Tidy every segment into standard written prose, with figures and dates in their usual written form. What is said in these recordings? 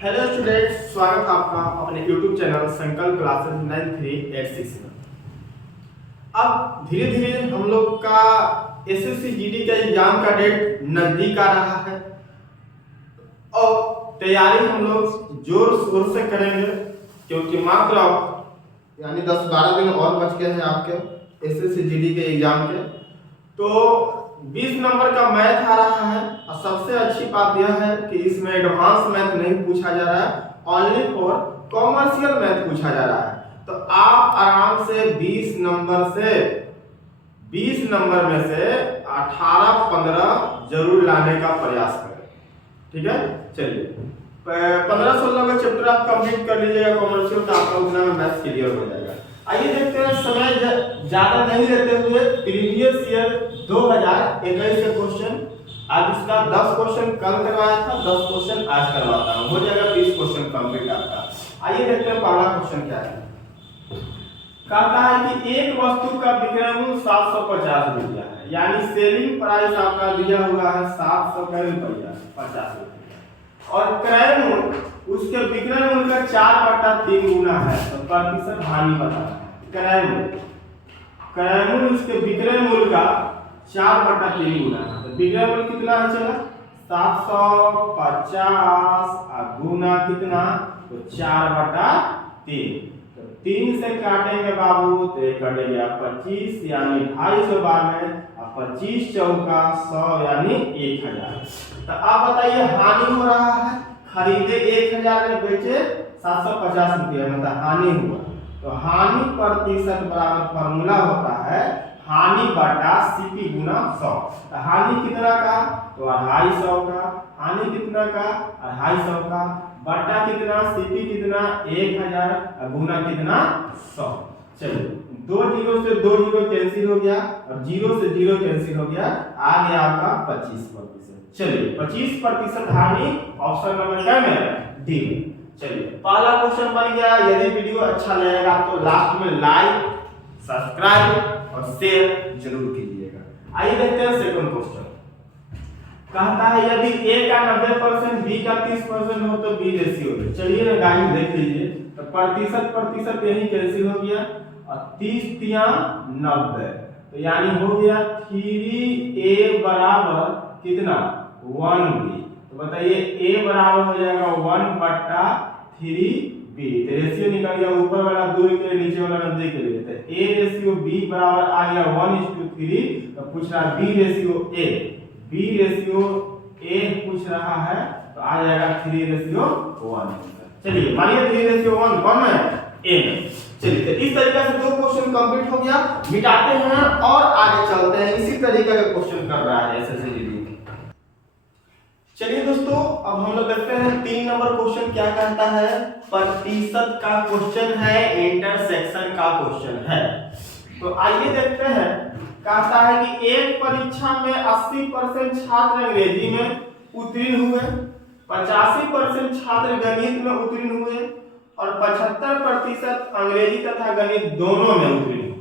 Hello students, स्वागत है आपका अपने YouTube चैनल संकल्प क्लासेस 9386 में। अब धीरे धीरे हम लोग का एसएससी जीडी का एग्जाम का डेट नजदीक आ रहा है और तैयारी हम लोग जोर शोर से करेंगे क्योंकि मात्र यानी 10-12 दिन और बच गए हैं आपके एसएससी जीडी के एग्जाम के। तो 20 नंबर का मैथ आ रहा है और सबसे अच्छी बात यह है कि इसमें एडवांस मैथ नहीं पूछा जा रहा है, ओनली फॉर कॉमर्शियल मैथ पूछा जा रहा है। तो आप आराम से 20 नंबर में से 18-15 जरूर लाने का प्रयास करें। ठीक है, चलिए 15-16 का चैप्टर आप कंप्लीट कर लीजिएगा कॉमर्शियल, तो आपका उतना में मैथ क्लियर हो जाएगा। आइए देखते हैं, समय ज्यादा नहीं लेते हुए प्रीवियस ईयर 2021 के क्वेश्चन, आज इसका 10 क्वेश्चन कल करवाया था, 10 क्वेश्चन आज करवाता हूं, हो जाएगा 20 क्वेश्चन कंप्लीट आपका। आइए देखते हैं पहला क्वेश्चन क्या है। कहता है कि एक वस्तु का विक्रय मूल्य 750 रुपया है, यानी सेलिंग प्राइस आपका दिया हुआ है 750 रुपया और क्रय मूल्य उसके विक्रय मूल्य का 4/3 गुना है, तो प्रतिशत हानि बताना है। क्रय मूल्य उसके विक्रय मूल्य का 4/3 गुना है, तो विक्रय मूल्य कितना है चला 750 गुना कितना, तो 4/3। तो 3 से काटेंगे बाबू तो ये कट गया 25, यानी 250 बार में 25 चौका 100 यानी 1000। तो आप बताइए हानि हो रहा है, खरीदे 1000 में बेचे 750 रुपया, मतलब हानि हुआ। तो हानि प्रतिशत बराबर फॉर्मूला होता है हानि बटा सीपी गुना 100। तो हानि कितना का, तो 250 का, हानि कितना का 250 का, बटा कितना सीपी कितना 1000 गुना कितना 100। चलिए 2 जीरो से 2 जीरो कैंसिल हो गया और 0 से 0 कैंसिल हो गया, आ गया आपका 25%। चलिए 25% हानि, ऑप्शन नंबर क्या में डी। चलिए पहला क्वेश्चन बन गया। यदि वीडियो अच्छा लगेगा तो लास्ट में लाइक, सब्सक्राइब और शेयर जरूर कीजिएगा। आइए देखते हैं सेकंड क्वेश्चन। कहता है यदि A का 90%, B का 30% हो तो B रेशियो है। चलिए ना गाइस देख लीजिए, तो प्रतिशत यही कैंसिल हो गया और 30 तिया 90, तो यानी हो गया 3A बराबर कितना 1B। तो बताइए A बराबर हो जाएगा 1/3B। तो रेशियो निकल गया, ऊपर वाला दूर के लिए नीचे वाला नजदीक के लिए, तो A रेशियो B बराबर आ गया 1:3। तो पूछ रहा B ratio A, B ratio A पूछ रहा है, तो आ जाएगा 3:1। चलिए मानिए 3:1 कौन है A। चलिए तो इस तरीके से 2 क्वेश्चन कंप्लीट हो गया, मिटाते हैं और आगे चलते हैं। इसी तरीके का क्वेश्चन कर रहा है एसएससी जीडी। चलिए दोस्तों, अब हम लोग देखते हैं 3 नंबर क्वेश्चन क्या कहता है। प्रतिशत का क्वेश्चन है, इंटरसेक्शन का क्वेश्चन है। तो आइए देखते हैं। कहता है कि एक परीक्षा में 80% छात्र अंग्रेजी में उत्तीर्ण हुए, 85% छात्र गणित में उत्तीर्ण हुए और 75% अंग्रेजी तथा गणित दोनों में उत्तीर्ण हुए।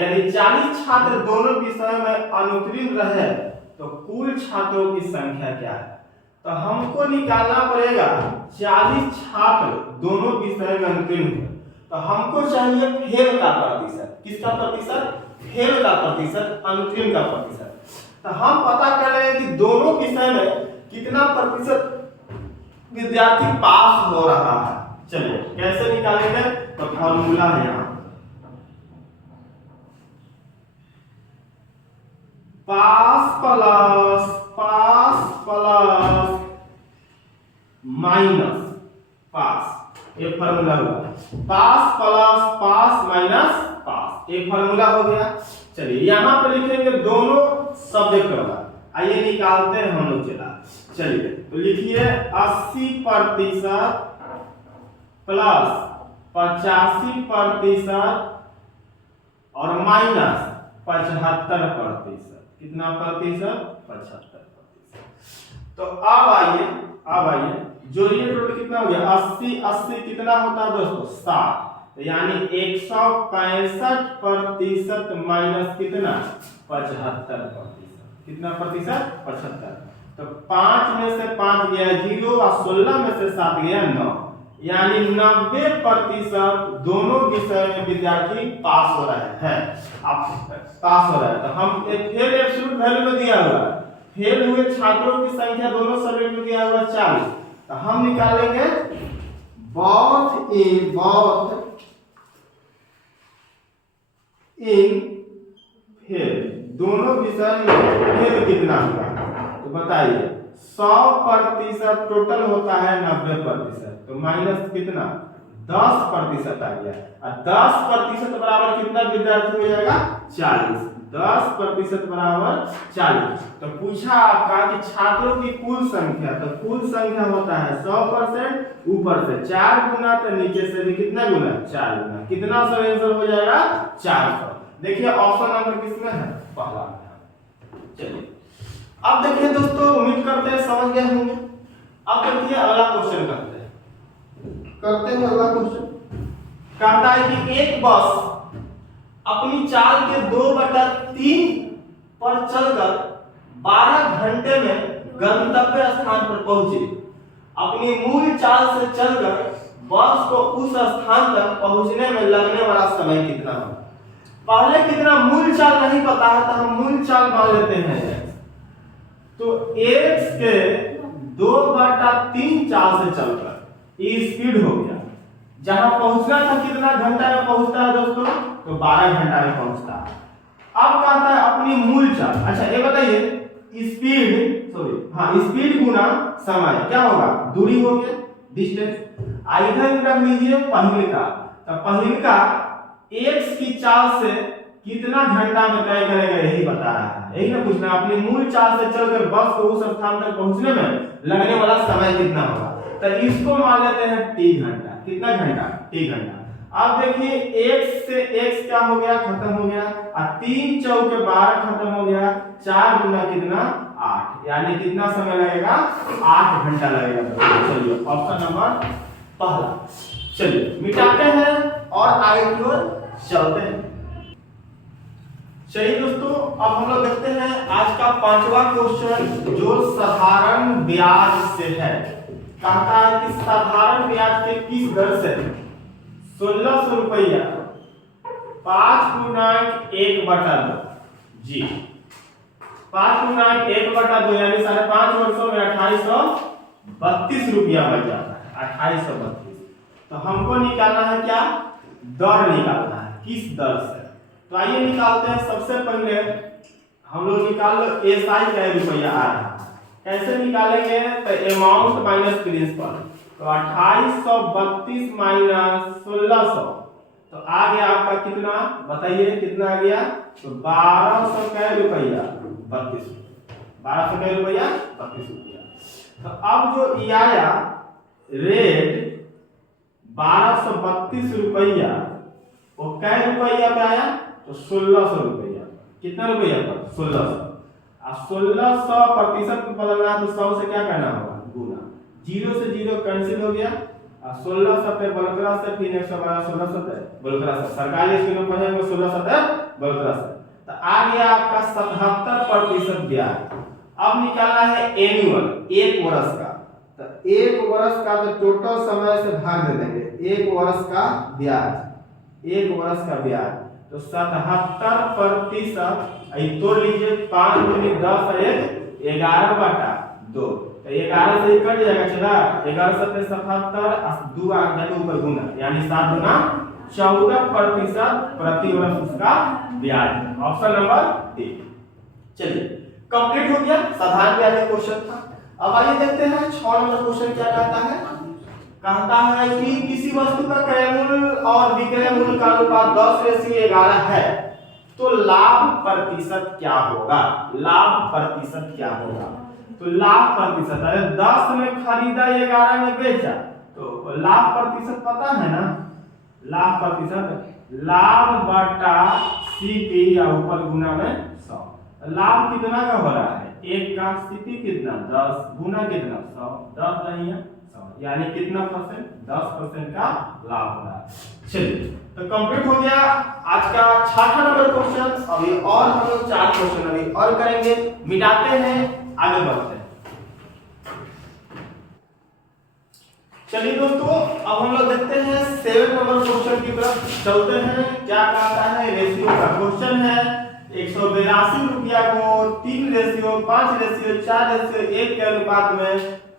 यदि 40 छात्र दोनों विषयों में अनुत्तीर्ण रहे तो कुल छात्रों की संख्या क्या है। तो हमको निकालना पड़ेगा 40 छात्र दोनों विषय में अनुत्तीर्ण हुए, तो हमको चाहिए फेल का प्रतिशत। किसका प्रतिशत? फेल का प्रतिशत, अनुत्तीर्ण का प्रतिशत। तो हम पता कर रहे हैं कि दोनों विषय में कितना प्रतिशत विद्यार्थी पास हो रहा है। चलिए कैसे निकालेंगे, तो फॉर्मूला है यहाँ पास प्लस माइनस पास, ये फॉर्मूला हुआ। पास प्लस पास माइनस पास, एक फॉर्मूला हो गया। चलिए यहाँ पे लिखेंगे दोनों सब्जेक्ट वाला। आइए निकालते हैं हम लोग। चलिए तो लिखिए 80% प्लस 85% और माइनस 75%। कितना प्रतिशत? 75%। तो अब आइए जोड़िए, टोटल कितना हो गया 80 कितना होता है दोस्तों 60, तो यानी 165% माइनस कितना 75%। कितना प्रतिशत? 75। तो 5 में से 5 गया 0 और 16 में से 7 गया 9, यानी 90% दोनों विषय में विद्यार्थी पास हो रहे हैं। अब पास हो रहा है तो हम फेल एब्सोल्यूट वैल्यू में दिया हुआ है, फेल हुए छात्रों की संख्या दोनों सब्जेक्ट में दिया हुआ है 40, तो हम निकालेंगे both in फेल, दोनों विषय में फेल कितना हुआ तो बताइए। 100% टोटल होता है 90%, तो माइनस कितना 10% आ गया, और 10% बराबर कितना विद्यार्थी हो जाएगा 40, 10% बराबर 40। तो पूछा आपका कि छात्रों की कुल संख्या, तो कुल संख्या होता है 100% ऊपर से 4 गुना, तो नीचे से भी कितना गुना 4 गुना, कितना सौ आंसर हो जाएगा 400। देखिए ऑप्शन नंबर किसमें है, पहला में। चलिए अब देखिए दोस्तों, उम्मीद करते हैं समझ गए होंगे। अब देखिए अगला क्वेश्चन करते हैं अगला क्वेश्चन कहता है कि एक बस अपनी चाल के 2/3 पर चलकर 12 घंटे में गंतव्य स्थान पर पहुंची। अपनी मूल चाल से चलकर बस को उस स्थान तक पहुंचने में लगने वाला समय कितना है। पहले कितना मूल चाल नहीं पता है तो हम मूल चाल मान लेते हैं, तो x के 2/3 चाल से चलकर ये स्पीड हो गया। जहां पहुंचना था कितना घंटा में पहुंचता है दोस्तों, तो 12 घंटा में पहुंचता है। अब कहता है अपनी मूल चाल, अच्छा ये बताइए स्पीड गुना समय क्या होगा, दूरी हो गया डिस्टेंस। इधर रख लीजिए पहिलका, तो पहिलका x की चाल से कितना घंटा में तय करेगा यही बता रहा है, यही ना पूछना। अपनी मूल चाल से चलकर बस को उस स्थान तक पहुंचने में लगने वाला समय कितना होगा, तो इसको मान लेते हैं t घंटा। कितना घंटा, t घंटा। अब देखिए x से x क्या हो गया, खत्म हो गया, और 3 चौके 12 खत्म हो गया, 4 गुना कितना 8, यानी कितना समय लगेगा 8 घंटा लगेगा। चलिए ऑप्शन नंबर पहला, चलिए मिटाते हैं और आगे की ओर चलते हैं। चलिए दोस्तों, अब हम लोग देखते हैं आज का 5वां क्वेश्चन जो साधारण ब्याज से है। कहता है कि साधारण ब्याज के किस दर से 1600 रुपया 5×1/2 जी 5×1/2 यानी 5.5 वर्षों में 2832 रुपया बच जाता है, 2832। तो हमको निकालना है क्या, दर निकालना है, किस दर से। तो आइए निकालते हैं। सबसे पहले हम लोग निकाल लो एसआई का रुपया आ रहा है, कैसे निकालेंगे, तो अमाउंट माइनस प्रिंसिपल, तो 2832 माइनस 1600, तो आ गया आपका कितना बताइए, कितना आ गया, तो 1200 का रुपया 32, 1200 का रुपया 32 रुपया। तो अब जो ये आया रेट 1232 रुपया, वो कै रुपया पे आया, तो 1600 रुपया। कितना रुपया पर 1600, और 1600% को बदलना है तो 100 से क्या करना होगा, गुना। 0 से 0 कैंसिल हो गया, और 1600 पे बलकरा से, फिर 112 1600 पे बलकरा से, सरकारी स्कूलों में पढ़ेंगे 1600 पे बलकरा से, तो आ गया आपका 77% ब्याज। अब निकालना है एनुअल, 1 वर्ष का, तो 1 वर्ष का तो टोटल समय से भाग दे देंगे, 1 वर्ष का ब्याज, 1 वर्ष का ब्याज, तो 77%। तोड़ लीजिए, 5 दूनी 10 1 11/2, तो 11 से कट जाएगा, चला 11 7 77 2 आ जाएगा ऊपर गुना, यानी 7 गुना 14% प्रति वर्ष उसका ब्याज। Option number 3। चलिए कंप्लीट हो गया, साधारण ब्याज का क्वेश्चन था। अब आइए देखते हैं 6 नंबर क्वेश्चन क्या कहता है। कहता है कि किसी वस्तु का क्रय मूल्य और विक्रय मूल्य का अनुपात 10:11 है, तो लाभ प्रतिशत क्या होगा, लाभ प्रतिशत क्या होगा। तो लाभ प्रतिशत है 10 में खरीदा 11 में बेचा, तो लाभ प्रतिशत पता है ना, लाभ प्रतिशत लाभ बटा सीपी या ऊपर गुना में 100। लाभ कितना का हो रहा है, 1 का, सीपी कितना 10, गुना कितना 100, 10 नहीं है 100, यानी कितना परसेंट, 10% का लाभ हो रहा है। चलिए तो कंप्लीट हो गया आज का 6वां नंबर क्वेश्चन। अभी और हम लोग 4 क्वेश्चन अभी और करेंगे, मिटाते हैं, आगे बढ़ते हैं। चलिए दोस्तों, अब हम लोग देखते हैं 7 नंबर क्वेश्चन की तरफ चलते हैं। क्या कहता है, रेशियो का क्वेश्चन है। 182 रुपया को 3 रेशियो 5 रेशियो 4 रेशियो 1 के अनुपात में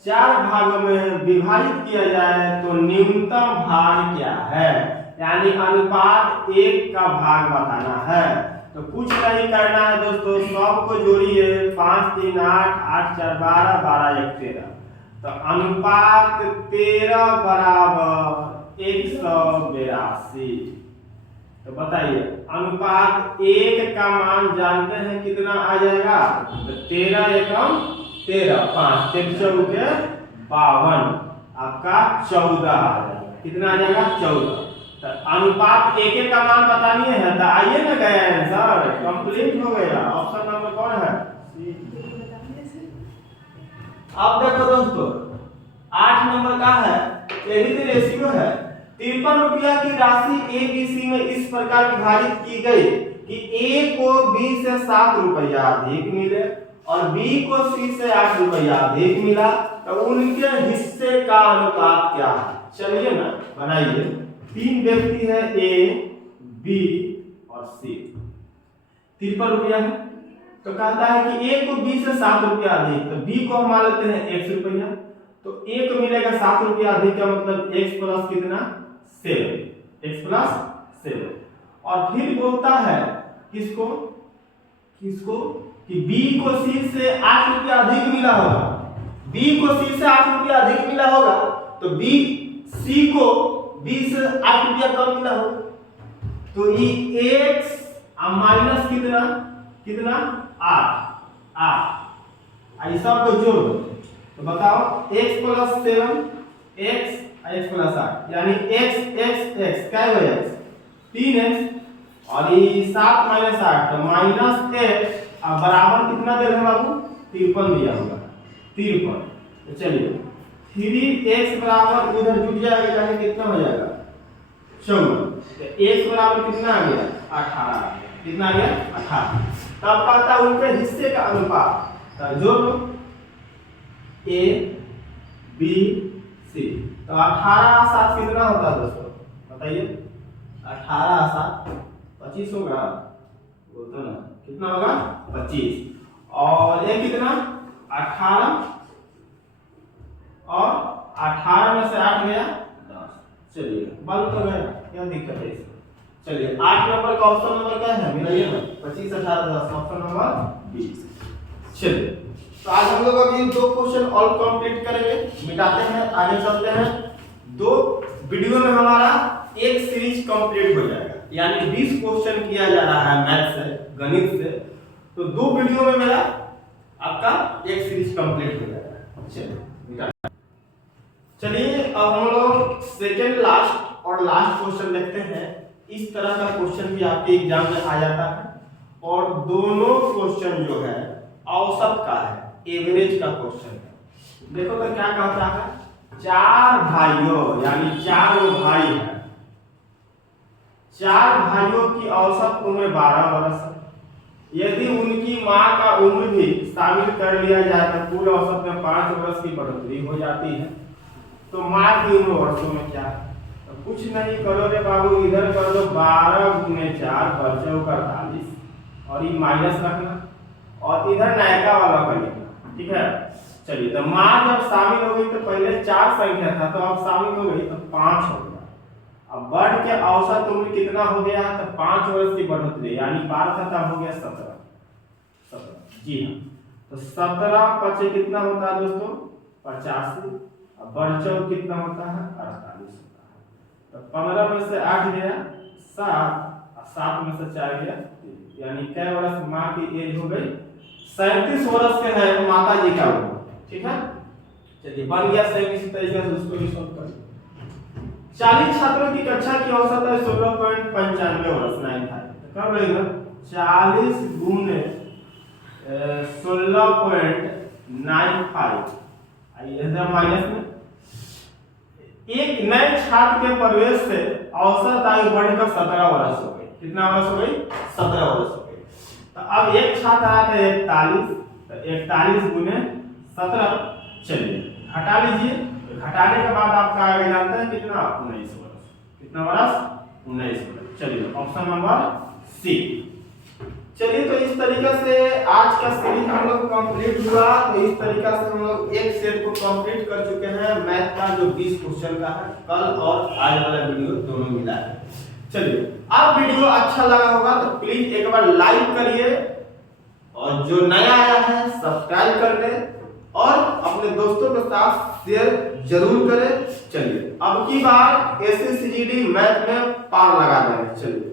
4 भागों में विभाजित किया जाए तो न्यूनतम भाग क्या है, यानी अनुपात 1 का भाग बताना है। तो कुछ नहीं करना है दोस्तों, सबको जोड़िए। 5 3 8 8 4 12 12 1 13। तो अनुपात 13 बराबर 182। तो बताइए अनुपात 1 का मान जानते हैं कितना आ जाएगा। तो 13 एकम 13 5 3 4 के 52, आपका 14 आ जाएगा। कितना आ जाएगा 14। तो अनुपात 1 का मान बतानी है। तो आइए ना, गया आंसर कंप्लीट हो गया। ऑप्शन नंबर कौन है, सी। अब देखो दोस्तों 8 नंबर का है, यही तो रेशियो है। 53 रुपया की राशि ए बी सी में इस प्रकार विभाजित की गई कि ए को बी से 7 रुपया अधिक मिले और बी को सी से 8 रुपया अधिक मिला। तो उनके हिस्से का अनुपात क्या है। चलिए ना बनाइए। 3 व्यक्ति है, ए बी और सी। 53 रुपया है, तो कहता है कि ए को बी से 7 रुपया अधिक, तो बी को हम मान लेते हैं x रुपया। तो ए को मिलेगा 7 रुपया अधिक का मतलब x प्लस कितना 7, x प्लस 7। और फिर बोलता है किसको किसको कि बी को सी से 8 रुपया अधिक मिला होगा। बी को सी से 8 रुपया अधिक मिला होगा, तो बी सी को बी से 8 रुपया कम मिला होगा। तो ये x माइनस कितना कितना 8 ऐसा को जोड़ दो। तो बताओ x प्लस 7 x प्लस 8 यानी x क्या है भाई, 3x और ये 7 माइनस 8 तो माइनस 8 बराबर कितना दे रहे बाबू 53 दिया होगा 53। तो चलिए 3x बराबर उधर जुट जाएगा, यानी कितना हो जाएगा 54। तो x बराबर कितना आ गया 18। कितना आ गया 18। तब कहता है उनके हिस्से का अनुपात। तो जोड़ लो ए बी सी। तो 18 7 कितना होता है दोस्तों, बताइए। 18 7 25 होगा, बोलते ना कितना होगा 25। और ये कितना 18 और 18 में से 8 गया 10। चलिए बंद तो गया, क्या दिक्कत है इसमें। चलिए 8 नंबर का ऑप्शन नंबर क्या है, मिलाइए ना 25 18 10, ऑप्शन नंबर 20। चलिए तो आज हम लोग अभी 2 क्वेश्चन और कंप्लीट करेंगे, मिटाते हैं, आगे चलते हैं। 2 वीडियो में हमारा एक सीरीज कंप्लीट हो जाएगा, यानी 20 क्वेश्चन किया जा रहा है मैथ से, गणित से। तो 2 वीडियो में मेरा आपका एक सीरीज कंप्लीट हो जाएगा। चलिए अब हम लोग सेकेंड लास्ट और लास्ट क्वेश्चन देखते हैं। इस तरह का क्वेश्चन भी आपके एग्जाम में आ जाता है, और दोनों क्वेश्चन जो है औसत का है, एवरेज का क्वेश्चन है। देखो तो क्या कहता है, 4 भाइयों यानी 4 भाई हैं, 4 भाइयों की औसत उम्र 12 वर्ष है। यदि उनकी मां का उम्र भी शामिल कर लिया जाए तो कुल औसत में 5 वर्ष की बढ़ोतरी हो जाती है। तो मां की उम्र वर्षों में क्या है। तो कुछ नहीं करो रे बाबू, इधर कर दो 12 गुने 4 बचे 48 और ये माइनस रखना, और इधर नायका वाला कर लिखना, ठीक है। चलिए तो मां जब शामिल हो गई तो पहले 4 संख्या था, तो अब शामिल हो गई तो 5 हो गया। अब बढ़ के औसत उम्र कितना हो गया, तो 5 वर्ष की बढ़ोतरी, यानी 12 था तब हो गया 17। जी हाँ, तो 17 पचे कितना होता है दोस्तों 85, अब बढ़ कितना होता है 48 होता है। तो 15 में से 8 गया 7, 7 में से 4 गया 3, यानी कै वर्ष माँ की एज हो गई 37 वर्ष के है माता जी का उम्र, ठीक है। चलिए बन गया 37 तरीके से उसको भी सॉल्व कर। 40 छात्रों की कक्षा की औसत है 16.95 वर्ष 95। तो कब लगेगा 40 गुने 16.95, आइए माइनस में। एक नए छात्र के प्रवेश से औसत आयु बढ़कर 17 वर्ष हो गई। कितना वर्ष हो गई 17 वर्ष हो गई। तो अब एक छात्र आया था 41, तो 41 गुने 17, चलिए हटा लीजिए तो घटाने के बाद आपका आगे जानते हैं कितना 19 वर्ष। कितना वर्ष 19 वर्ष। चलिए ऑप्शन नंबर सी। चलिए तो इस तरीके से आज का सीरीज हम लोग कंप्लीट हुआ। तो इस तरीके से हम लोग एक सेट को कंप्लीट कर चुके हैं मैथ का जो 20 क्वेश्चन का है, कल और आज वाला वीडियो दोनों मिला है। चलिए अब वीडियो अच्छा लगा होगा तो प्लीज एक बार लाइक करिए और जो नया आया है सब्सक्राइब कर ले और अपने दोस्तों के साथ शेयर जरूर करें। चलिए अब की बार एसएससीजीडी मैथ में पार लगा देंगे। चलिए।